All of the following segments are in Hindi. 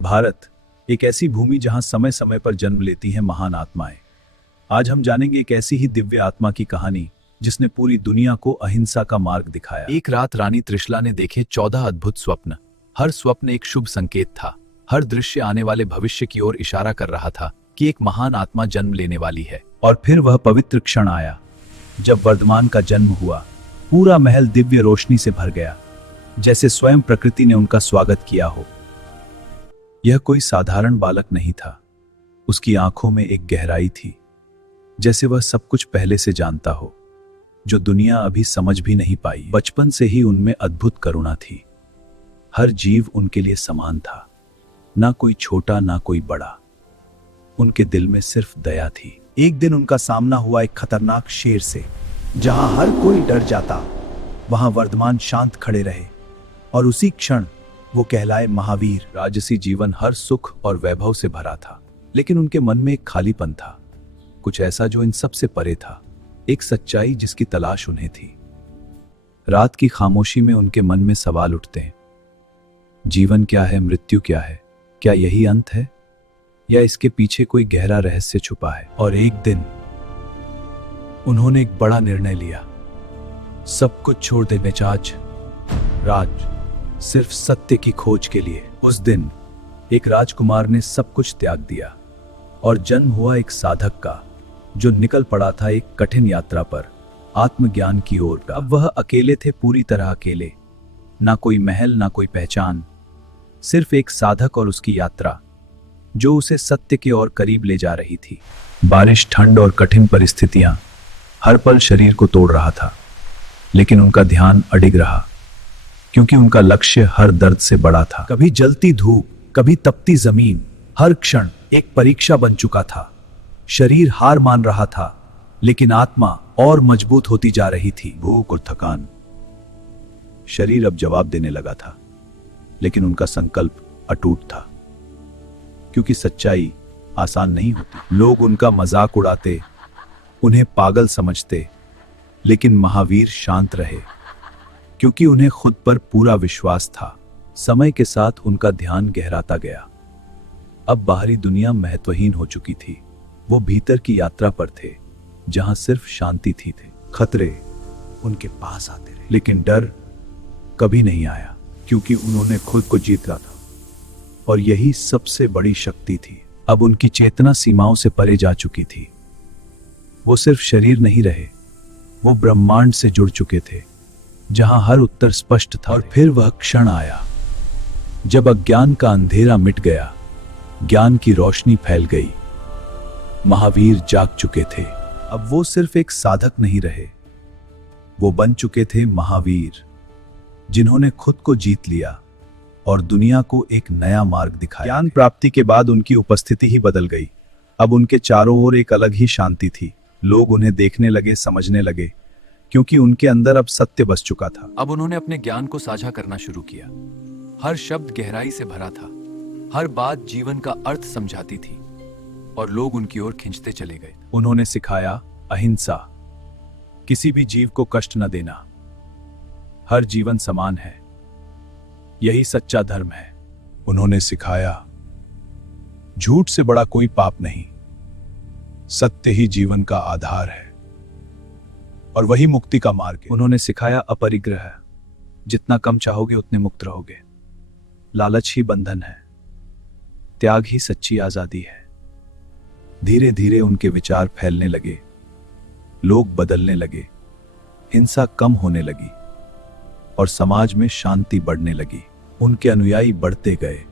भारत एक ऐसी भूमि जहां समय समय पर जन्म लेती हैं महान आत्माएं। आज हम जानेंगे एक ऐसी ही दिव्य आत्मा की कहानी जिसने पूरी दुनिया को अहिंसा का मार्ग दिखाया। एक रात रानी त्रिशला ने देखे 14 अद्भुत स्वप्न। हर स्वप्न एक शुभ संकेत था। हर दृश्य आने वाले भविष्य की ओर इशारा कर रहा था कि एक महान आत्मा जन्म लेने वाली है। और फिर वह पवित्र क्षण आया जब वर्धमान का जन्म हुआ। पूरा महल दिव्य रोशनी से भर गया, जैसे स्वयं प्रकृति ने उनका स्वागत किया हो। यह कोई साधारण बालक नहीं था। उसकी आंखों में एक गहराई थी, जैसे वह सब कुछ पहले से जानता हो, जो दुनिया अभी समझ भी नहीं पाई। बचपन से ही उनमें अद्भुत करुणा थी। हर जीव उनके लिए समान था, ना कोई छोटा ना कोई बड़ा। उनके दिल में सिर्फ दया थी। एक दिन उनका सामना हुआ एक खतरनाक शेर से। जहां हर कोई डर जाता, वहां वर्धमान शांत खड़े रहे, और उसी क्षण वो कहलाए महावीर। राजसी जीवन हर सुख और वैभव से भरा था, लेकिन उनके मन में एक खालीपन था, कुछ ऐसा जो इन सब से परे था। एक सच्चाई जिसकी तलाश उन्हें थी। रात की खामोशी में उनके मन में सवाल उठते हैं, जीवन क्या है, मृत्यु क्या है, क्या यही अंत है, या इसके पीछे कोई गहरा रहस्य छुपा है। और एक दिन उन्होंने एक बड़ा निर्णय लिया, सब कुछ छोड़ देने राज सिर्फ सत्य की खोज के लिए। उस दिन एक राजकुमार ने सब कुछ त्याग दिया और जन्म हुआ एक साधक का, जो निकल पड़ा था एक कठिन यात्रा पर, आत्मज्ञान की ओर। अब वह अकेले थे, पूरी तरह अकेले। ना कोई महल, ना कोई पहचान, सिर्फ एक साधक और उसकी यात्रा, जो उसे सत्य की ओर करीब ले जा रही थी। बारिश, ठंड और कठिन परिस्थितियां हर पल शरीर को तोड़ रहा था, लेकिन उनका ध्यान अडिग रहा, क्योंकि उनका लक्ष्य हर दर्द से बड़ा था। कभी जलती धूप, कभी तपती जमीन, हर क्षण एक परीक्षा बन चुका था। शरीर हार मान रहा था, लेकिन आत्मा और मजबूत होती जा रही थी। भूख और थकान, शरीर अब जवाब देने लगा था, लेकिन उनका संकल्प अटूट था, क्योंकि सच्चाई आसान नहीं होती। लोग उनका मजाक उड़ाते, उन्हें पागल समझते, लेकिन महावीर शांत रहे, क्योंकि उन्हें खुद पर पूरा विश्वास था। समय के साथ उनका ध्यान गहराता गया। अब बाहरी दुनिया महत्वहीन हो चुकी थी। वो भीतर की यात्रा पर थे, जहां सिर्फ शांति थी। खतरे उनके पास आते रहे, लेकिन डर कभी नहीं आया, क्योंकि उन्होंने खुद को जीता था, और यही सबसे बड़ी शक्ति थी। अब उनकी चेतना सीमाओं से परे जा चुकी थी। वो सिर्फ शरीर नहीं रहे, वो ब्रह्मांड से जुड़ चुके थे, जहां हर उत्तर स्पष्ट था। और फिर वह क्षण आया जब अज्ञान का अंधेरा मिट गया, ज्ञान की रोशनी फैल गई। महावीर जाग चुके थे। अब वो सिर्फ एक साधक नहीं रहे, वो बन चुके थे महावीर, जिन्होंने खुद को जीत लिया और दुनिया को एक नया मार्ग दिखाया। ज्ञान प्राप्ति के बाद उनकी उपस्थिति ही बदल गई। अब उनके चारों ओर एक अलग ही शांति थी। लोग उन्हें देखने लगे, समझने लगे, क्योंकि उनके अंदर अब सत्य बस चुका था। अब उन्होंने अपने ज्ञान को साझा करना शुरू किया। हर शब्द गहराई से भरा था, हर बात जीवन का अर्थ समझाती थी, और लोग उनकी ओर खींचते चले गए। उन्होंने सिखाया अहिंसा, किसी भी जीव को कष्ट न देना, हर जीवन समान है, यही सच्चा धर्म है। उन्होंने सिखाया झूठ से बड़ा कोई पाप नहीं, सत्य ही जीवन का आधार है, और वही मुक्ति का मार्ग है। उन्होंने सिखाया अपरिग्रह, जितना कम चाहोगे उतने मुक्त रहोगे, लालच ही बंधन है, त्याग ही सच्ची आजादी है। धीरे धीरे उनके विचार फैलने लगे, लोग बदलने लगे, हिंसा कम होने लगी, और समाज में शांति बढ़ने लगी। उनके अनुयायी बढ़ते गए,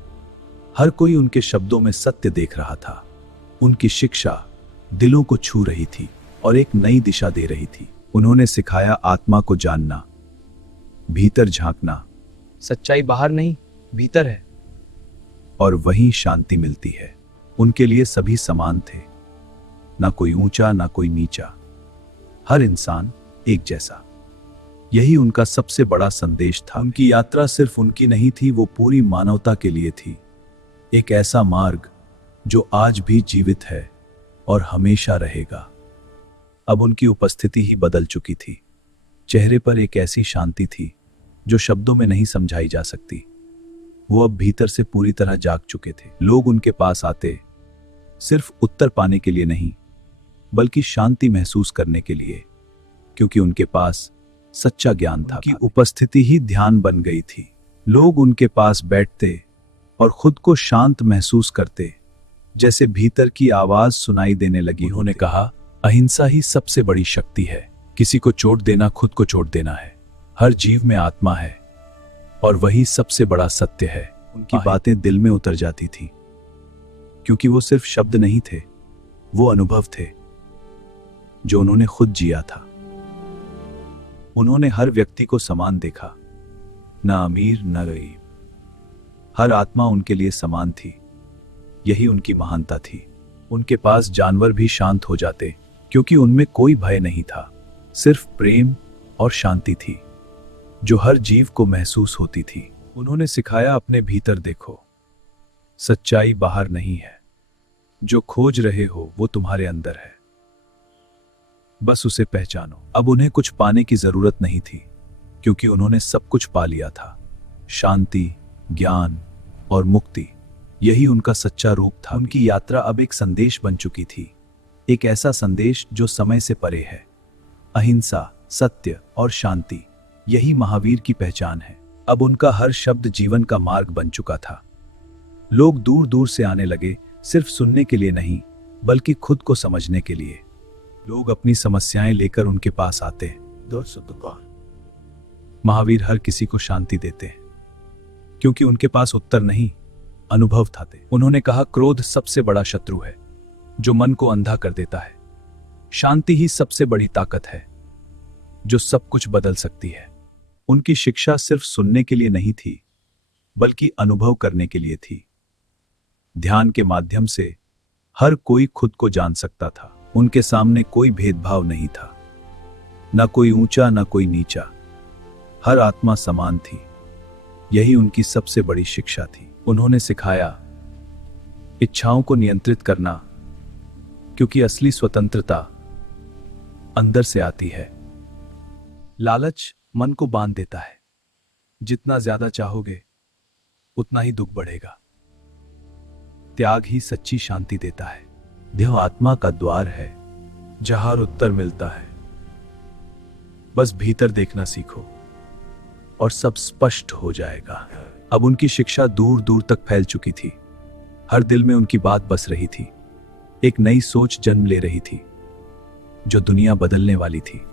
हर कोई उनके शब्दों में सत्य देख रहा था। उनकी शिक्षा दिलों को छू रही थी और एक नई दिशा दे रही थी। उन्होंने सिखाया आत्मा को जानना, भीतर झांकना, सच्चाई बाहर नहीं भीतर है, और वहीं शांति मिलती है। उनके लिए सभी समान थे, ना कोई ऊंचा ना कोई नीचा, हर इंसान एक जैसा। यही उनका सबसे बड़ा संदेश था। उनकी यात्रा सिर्फ उनकी नहीं थी, वो पूरी मानवता के लिए थी। एक ऐसा मार्ग जो आज भी जीवित है और हमेशा रहेगा। अब उनकी उपस्थिति ही बदल चुकी थी। चेहरे पर एक ऐसी शांति थी जो शब्दों में नहीं समझाई जा सकती। वो अब भीतर से पूरी तरह जाग चुके थे। लोग उनके पास आते सिर्फ उत्तर पाने के लिए नहीं, बल्कि शांति महसूस करने के लिए, क्योंकि उनके पास सच्चा ज्ञान था। उनकी उपस्थिति ही ध्यान बन गई थी। लोग उनके पास बैठते और खुद को शांत महसूस करते, जैसे भीतर की आवाज सुनाई देने लगी। उन्होंने कहा, अहिंसा ही सबसे बड़ी शक्ति है। किसी को चोट देना खुद को चोट देना है। हर जीव में आत्मा है और वही सबसे बड़ा सत्य है। उनकी बातें दिल में उतर जाती थी, क्योंकि वो सिर्फ शब्द नहीं थे, वो अनुभव थे जो उन्होंने खुद जिया था। उन्होंने हर व्यक्ति को समान देखा, न अमीर न गरीब। हर आत्मा उनके लिए समान थी। यही उनकी महानता थी। उनके पास जानवर भी शांत हो जाते, क्योंकि उनमें कोई भय नहीं था, सिर्फ प्रेम और शांति थी जो हर जीव को महसूस होती थी। उन्होंने सिखाया, अपने भीतर देखो, सच्चाई बाहर नहीं है। जो खोज रहे हो वो तुम्हारे अंदर है, बस उसे पहचानो। अब उन्हें कुछ पाने की जरूरत नहीं थी, क्योंकि उन्होंने सब कुछ पा लिया था। शांति, ज्ञान और मुक्ति, यही उनका सच्चा रूप था। उनकी यात्रा अब एक संदेश बन चुकी थी, एक ऐसा संदेश जो समय से परे है। अहिंसा, सत्य और शांति, यही महावीर की पहचान है। अब उनका हर शब्द जीवन का मार्ग बन चुका था। लोग दूर दूर से आने लगे, सिर्फ सुनने के लिए नहीं, बल्कि खुद को समझने के लिए। लोग अपनी समस्याएं लेकर उनके पास आते हैं। महावीर हर किसी को शांति देते हैं, क्योंकि उनके पास उत्तर नहीं, अनुभव थे। उन्होंने कहा, क्रोध सबसे बड़ा शत्रु है जो मन को अंधा कर देता है। शांति ही सबसे बड़ी ताकत है जो सब कुछ बदल सकती है। उनकी शिक्षा सिर्फ सुनने के लिए नहीं थी, बल्कि अनुभव करने के लिए थी। ध्यान के माध्यम से हर कोई खुद को जान सकता था। उनके सामने कोई भेदभाव नहीं था, न कोई ऊंचा न कोई नीचा। हर आत्मा समान थी। यही उनकी सबसे बड़ी शिक्षा थी। उन्होंने सिखाया, इच्छाओं को नियंत्रित करना, क्योंकि असली स्वतंत्रता अंदर से आती है। लालच मन को बांध देता है। जितना ज्यादा चाहोगे उतना ही दुख बढ़ेगा। त्याग ही सच्ची शांति देता है। देह आत्मा का द्वार है, जहां उत्तर मिलता है। बस भीतर देखना सीखो और सब स्पष्ट हो जाएगा। अब उनकी शिक्षा दूर दूर तक फैल चुकी थी। हर दिल में उनकी बात बस रही थी। एक नई सोच जन्म ले रही थी, जो दुनिया बदलने वाली थी।